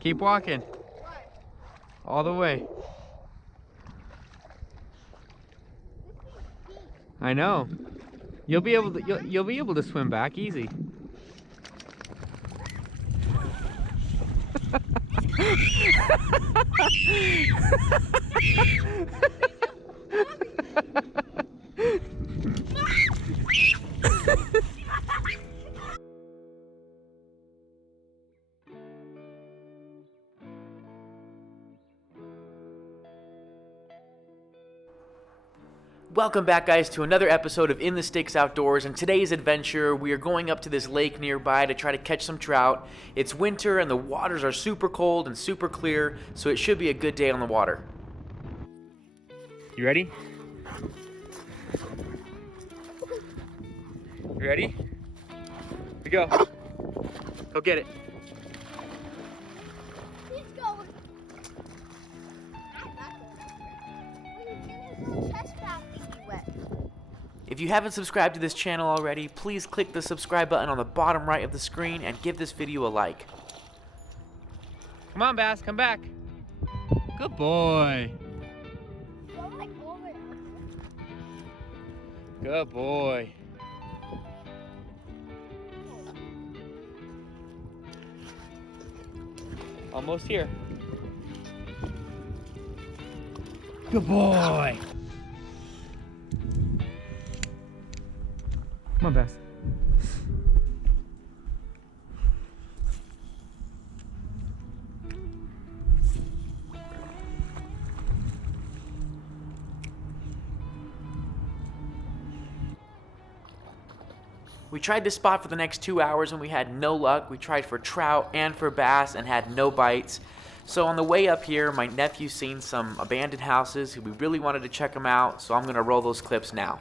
Keep walking. All the way. I know. You'll be able to you'll be able to swim back easy. Welcome back, guys, to another episode of In the Sticks Outdoors. In today's adventure, we are going up to this lake nearby to try to catch some trout. It's winter and the waters are super cold and super clear, so it should be a good day on the water. You ready? You ready? Here we go. Go get it. He's going. His chest back wet. If you haven't subscribed to this channel already, please click the subscribe button on the bottom right of the screen and give this video a like. Come on, Bass, come back. Good boy. Go like over. Good boy. Almost here. Good boy. Come on, Bass. We tried this spot for the next 2 hours and we had no luck. We tried for trout and for bass and had no bites. So on the way up here, my nephew seen some abandoned houses. We really wanted to check them out, so I'm gonna roll those clips now.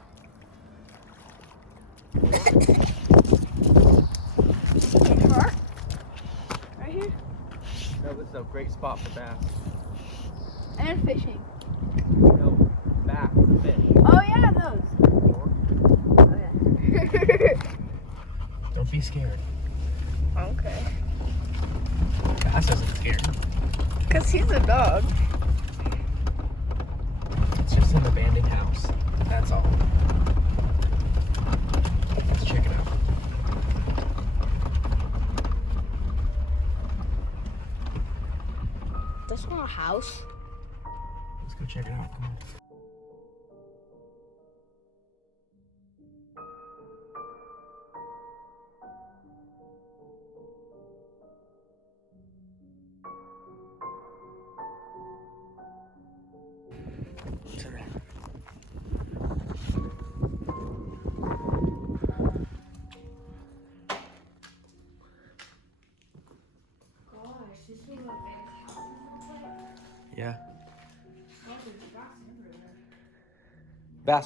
Right here. No, this is a great spot for bass. And fishing. No, bass, fish. Oh yeah, those. Okay. Don't be scared. Okay. Bass isn't scared. Cause he's a dog. It's just an abandoned house. That's all. Let's check it out. That's not a house. Let's go check it out. Come on. What's in there? Gosh, this is what Bear's house looks like. Yeah. Oh, there's rocks everywhere. Bass.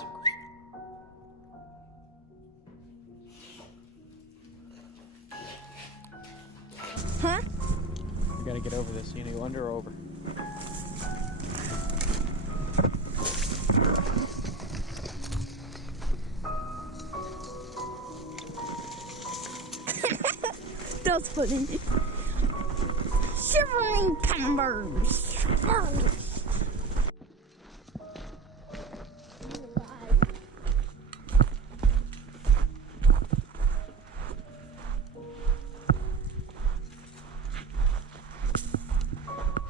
Huh? You gotta get over this. You need to go under or over. That's funny. Shivering timbers.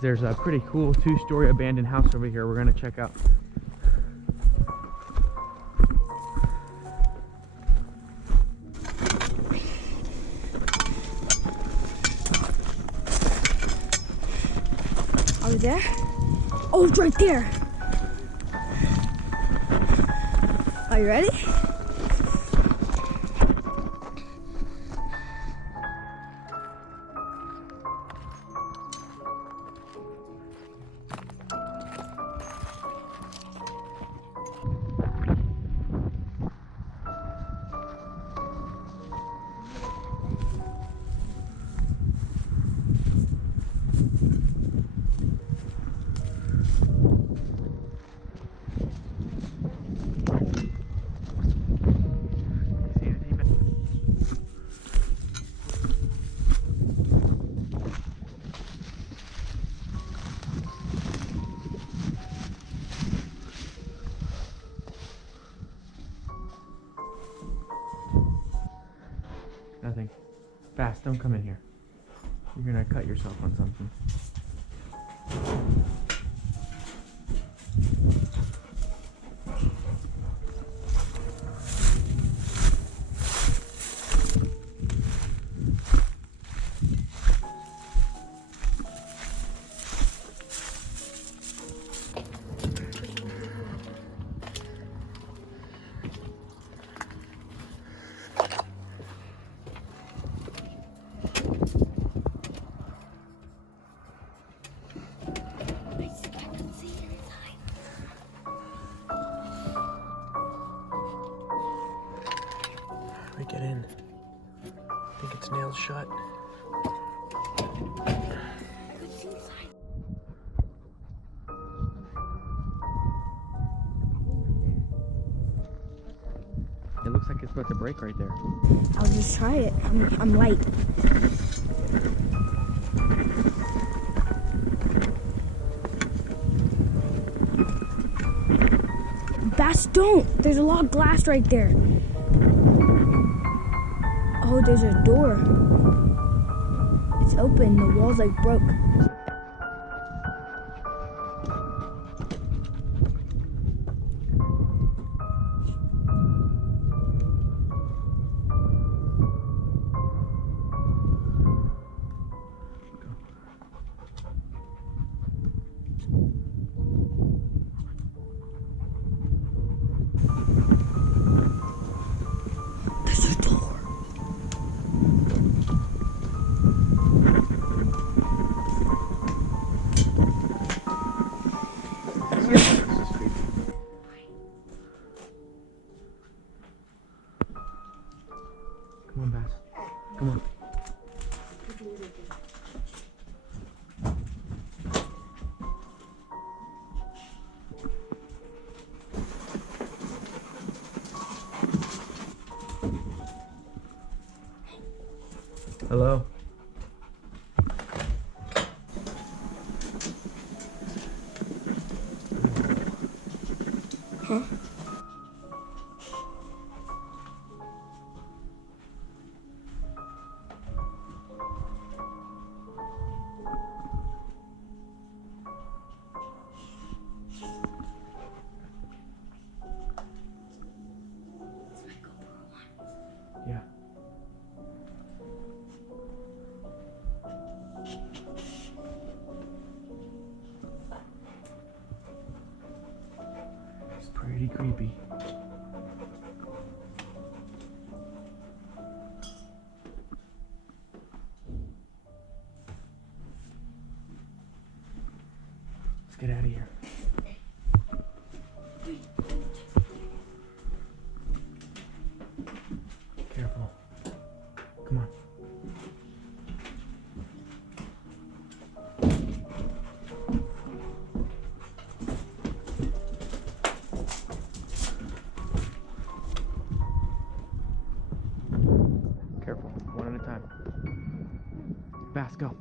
There's a pretty cool 2-story abandoned house over here we're gonna check out. Are we there? Oh, it's right there. Are you ready? Bass, don't come in here. You're gonna cut yourself on something. We get in. I think it's nailed shut. It looks like it's about to break right there. I'll just try it. I'm light. Bass, don't! There's a lot of glass right there. Oh, there's a door. It's open. The wall's like broke. There's a door. Come on, Bass. Come on. Hello? Huh? Yeah. It's pretty creepy. Let's get out of here. Careful. Come on. Careful. One at a time. Bass, go.